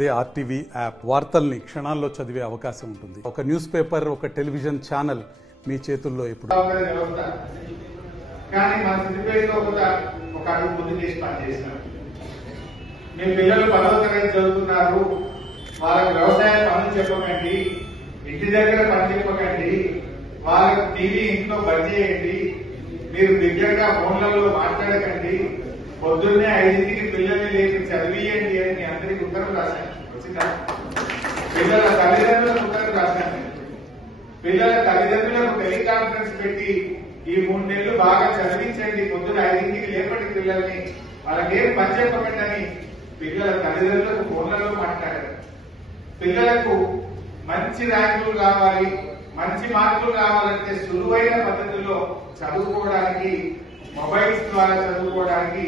అదే RTV app వార్తల్ని క్షణాల్లో చదివే అవకాశం ఉంటుంది. ఒక న్యూస్ పేపర్, ఒక టెలివిజన్ ఛానల్ మీ చేతుల్లో ఎప్పుడు. కానీ మన సిద్దిపేటలో కూడా ఒక అడుగు ముందు చేసి పనిచేసినాం. మీ పిల్లలు 10వ తరగతి చదువుతున్నారు, వాళ్ళకి వ్యవసాయ పనులు చెప్పకండి, ఇంటి దగ్గర పని చెప్పకండి, వాళ్ళకి టీవీ ఇంట్లో బంద్ చేయండి, మీరు దగ్గరగా ఫోన్లలో మాట్లాడకండి, పొద్దున్నే 5ంటికి పిల్లల్ని లేపి చదివియండి అని మీ అందరికి ఉత్తరం రాశాను. వచ్చిందా? పిల్లల తల్లిదండ్రులకు ఉత్తరం రాశాను. పిల్లల తల్లిదండ్రులకు టెలికాన్ఫరెన్స్ పెట్టి ఈ 3 నెలలు బాగా చదివించండి, పొద్దున 5ంటికి లేపండి పిల్లల్ని, వాళ్ళకేం పని చెప్పకండి అని పిల్లల తల్లిదండ్రులకు ఫోన్లలో మాట్లాడారు. పిల్లలకు మంచి ర్యాంకులు రావాలి, మంచి మార్కులు రావాలంటే సులువైన పద్ధతిలో చదువుకోవడానికి, మొబైల్స్ ద్వారా చదువుకోవడానికి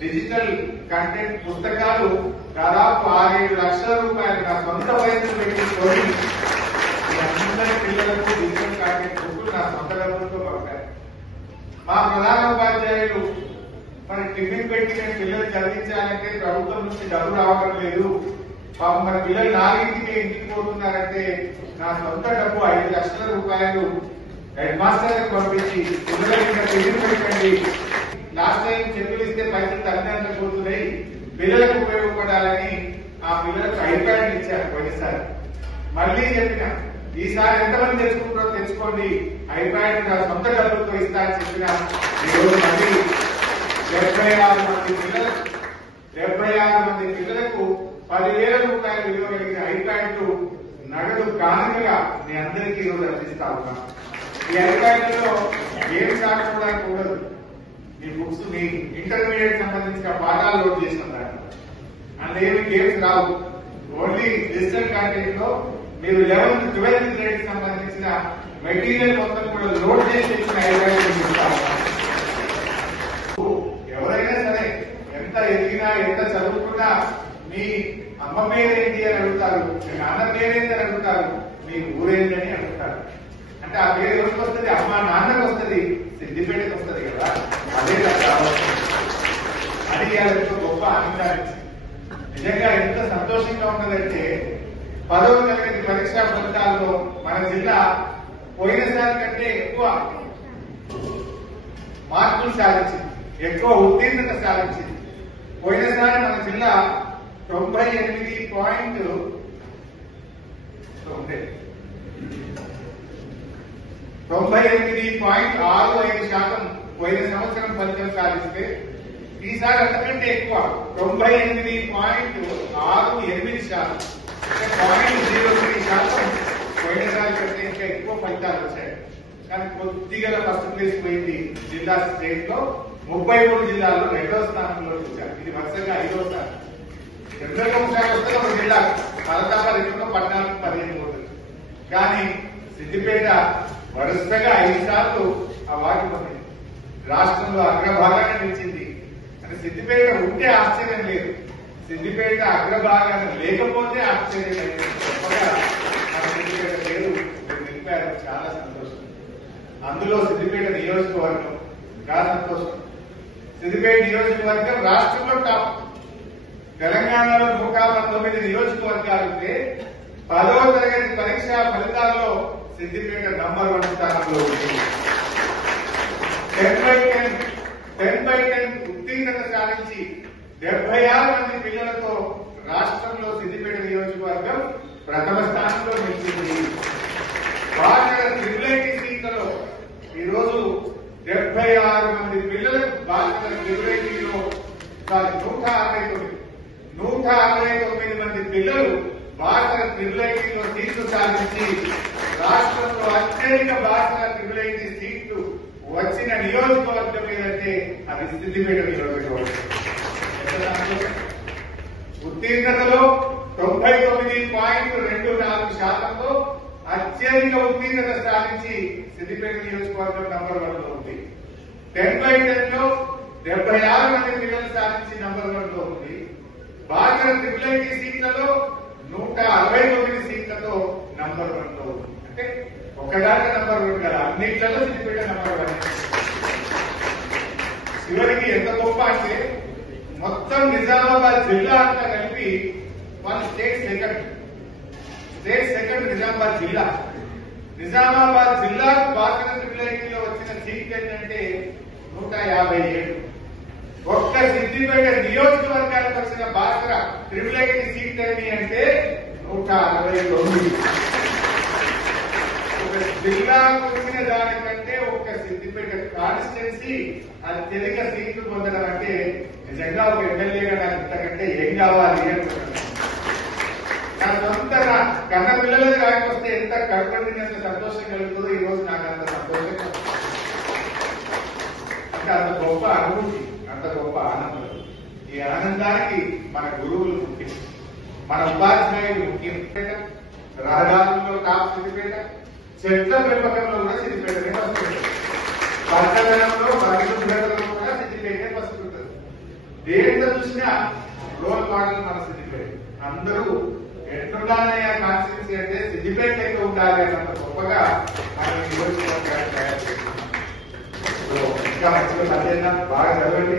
డిజిటల్ కంటెంట్ పుస్తకాలు దాదాపు 6-7 లక్షల రూపాయలు నా సొంత వయసు పెట్టి కొని అందరి పిల్లలకు డిజిటల్ కంటెంట్ బుక్లు నా సొంత డబ్బులతో పంపారు. మా ప్రధాన ఉపాధ్యాయులు మరి టిఫిన్ పెట్టి నేను పిల్లలు చదివించాలంటే ప్రభుత్వం నుంచి డబ్బు రావడం లేదు, పాపం మన పిల్లలు 4ంటికి ఇంటికి పోతున్నారంటే నా సొంత డబ్బు 5 లక్షల రూపాయలు హెడ్ మాస్టర్ పంపించి పిల్లలకి టిఫిన్ పెట్టండి, లాస్ట్ టైం చెప్పులు ఇస్తే పైసలు తల్లిదండ్రులకు పోతున్నాయి, పిల్లలకు ఉపయోగపడాలని ఆ పిల్లలకు ఐప్యాడ్ ఇచ్చారు పోయినసారి. మళ్ళీ చెప్పిన ఈసారి ఎంతమంది తెచ్చుకుంటారో తెచ్చుకోండి, ఐప్యాడ్ నా సొంత డబ్బులతో ఇస్తా అని చెప్పిన ఈరోజు మళ్ళీ 76 మంది పిల్లలకు 10,000 రూపాయల విలువ కలిగిన ఐప్యాడ్లు నగదు కానుకగా మీ అందరికీ ఈరోజు అందిస్తా ఉన్నాం. ఈ ఐప్యాడ్లో గేమ్స్ ఆడుకోవడానికి ఉండదు, మీ బుక్స్ మీ ఇంటర్మీడియట్ సంబంధించిన పాఠాలు లోడ్ చేసిన దాంట్లో అందులో ఏమి గేమ్స్ రావు. ఓన్లీ డిజిటల్ కంటెంట్ లో మీరు 11th, 12th గ్రేడ్ సంబంధించిన మెటీరియల్ మొత్తం కూడా లోడ్ చేసి ఇచ్చిన ఐప్యాడ్లు ఇస్తారు. ఎవరైనా సరే ఎంత ఎదిగినా ఎంత చదువుకున్నా మీ అమ్మ పేరేంటి అని అడుగుతారు, మీ నాన్న పేరేంటి అని అడుగుతారు, మీ ఊరేంటని అడుగుతారు. అంటే ఆ పేరు ఎవరికి వస్తుంది? అమ్మ నాన్నకు వస్తుంది, సిద్దిపేటకి వస్తుంది కదా. అదే అది ఎంతో గొప్ప ఆనందాన్ని నిజంగా ఎంత సంతోషంగా ఉన్నదంటే 10వ తరగతి పరీక్షా ఫలితాల్లో మన జిల్లా పోయినసారి కంటే ఎక్కువ మార్కులు సాధించింది, ఎక్కువ ఉత్తీర్ణత సాధించింది. పోయినసారి మన జిల్లా 98.65% పోయిన సంవత్సరం ఫలితం సాధిస్తే ఈసారి అంతకంటే ఎక్కువ 98.68%, 0.03% పోయినసారి కంటే ఇంకా ఎక్కువ ఫలితాలు వచ్చాయి. కానీ కొద్దిగా ఫస్ట్ ప్లేస్ పోయింది జిల్లా. స్టేట్ లో 33 జిల్లాల్లో 2వ స్థానంలో వచ్చారు. ఇది వరుసగా 5వ స్థానం. జనరల్గా ఒకసారి వస్తే ఒక జిల్లా మలకాబాద్ 14, 15 పోతుంది. కానీ సిద్దిపేట వరుసగా 5 సార్లు ఆ వాటి పొందింది, రాష్ట్రంలో అగ్రభాగాన్ని నిలిచింది. అంటే సిద్దిపేట ఉంటే ఆశ్చర్యం లేదు, సిద్దిపేట అగ్రభాగాన్ని లేకపోతే ఆశ్చర్యం లేదు. గొప్పగా మన సిద్దిపేట పేరు నిలిపారు, చాలా సంతోషం. అందులో సిద్దిపేట నియోజకవర్గం చాలా సంతోషం. సిద్దిపేట నియోజకవర్గం రాష్ట్రంలో టాప్. తెలంగాణలో 119 నియోజకవర్గాలుంటే 10వ తరగతి పరీక్షా ఫలితాల్లో సిద్దిపేట నంబర్ 1 స్థానంలో ఉంది. 10/10 ఉత్తీర్ణత సాధించి 76 మంది పిల్లలతో రాష్ట్రంలో సిద్దిపేట నియోజకవర్గం ప్రథమ స్థానంలో నిలిచింది. బాసర ట్రిపుల్ సీట్లలో ఈరోజు 76 మంది పిల్లలకు బాసర ట్రిపుల్ ఐటీలో 169 మంది పిల్లలు బాసర ట్రిపుల్ ఐటీలో సీట్లు సాధించి రాష్ట్రంలో అత్యధిక బాసర ట్రిపుల్ ఐటీ సీట్లు వచ్చిన నియోజకవర్గం ఏదంటే అది సిద్దిపేట నియోజకవర్గం. ఉత్తీర్ణతలో 99.24%తో అత్యధిక ఉత్తీర్ణత సాధించి సిద్దిపేట నియోజకవర్గం నంబర్ 1లో ఉంది. 10/10లో 76 మంది పిల్లలు సాధించి నంబర్ 1లో ఉంది. బాసర ట్రిపుల్ ఐటీ సీట్లలో 169 సీట్లతో నంబర్ 1లో ఉంది. అంటే ఒకదాని నంబర్ 1 కదా, అన్నిట్లలో సిద్దిపేట నంబర్ 1. చివరికి ఎంత గొప్ప అంటే మొత్తం నిజామాబాద్ జిల్లా అంతా కలిపి స్టేట్ సెకండ్ నిజామాబాద్ జిల్లా. నిజామాబాద్ జిల్లాకు బాసర ట్రిబ్యులైటీలో వచ్చిన సీట్ ఏంటంటే 157. ఒక్క సిద్దిపేట నియోజకవర్గానికి వచ్చిన బాసర ట్రిబ్యులైటీ సీట్ ఏంటి అంటే 169. ఒక జిల్లాకు వచ్చిన దానికంటే ఒక్క సిద్దిపేట కాన్స్టిట్యున్సీ అత్యధిక సీట్లు పొందడం అంటే నిజంగా ఒక ఎమ్మెల్యేగా నాకు ఇంతకంటే ఏం కావాలి అనుకున్నాను. నా సొంత కన్న పిల్లలకి రాకపోతే ఎంత కడుపుండినంత సంతోషం కలుగుతుందో ఈ రోజు నాకు అంత సంతోషం. అంటే అంత గొప్ప అనుభూతి, అంత గొప్ప ఆనందం. ఈ ఆనందానికి మన గురువులు ముఖ్యం, మన ఉపాధ్యాయులు ముఖ్యం. రహదారుల్లో టాప్ సిద్దిపేట, చెట్ల పెంపకంలో కూడా సిద్దిపేటనే వస్తుంది, పట్టణంలో పరిశుభ్రతలో కూడా సిద్దిపేటే వస్తుంటుంది. దేంట్లో చూసినా రోల్ మోడల్ మన సిద్దిపేట. అందరూ ఎట్లుండాలనే కాన్స్టిట్యూన్సీ అంటే సిద్దిపేట లెక్క ఉండాలి అన్నంత గొప్పగా మనం నియోజకవర్గాన్ని తయారు చేస్తున్నాం. ఇంకా మంచిగా చదివినా బాగా చదవండి,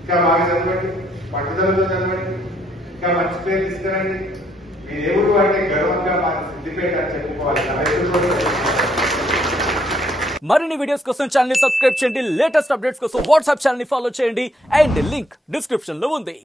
ఇంకా బాగా చదవండి, పట్టుదలతో చదవండి, ఇంకా మంచి పేరు తీసుకురండి. మీ దేవుడు అంటే గర్వంగా మన సిద్దిపేట అని చెప్పుకోవాలి. మరిన్ని వీడియోస్ కోసం ఛానల్ ని సబ్స్క్రైబ్ చేయండి. లేటెస్ట్ అప్డేట్స్ కోసం వాట్సాప్ ఛానల్ ని ఫాలో చేయండి. అండ్ లింక్ డిస్క్రిప్షన్ లో ఉంది.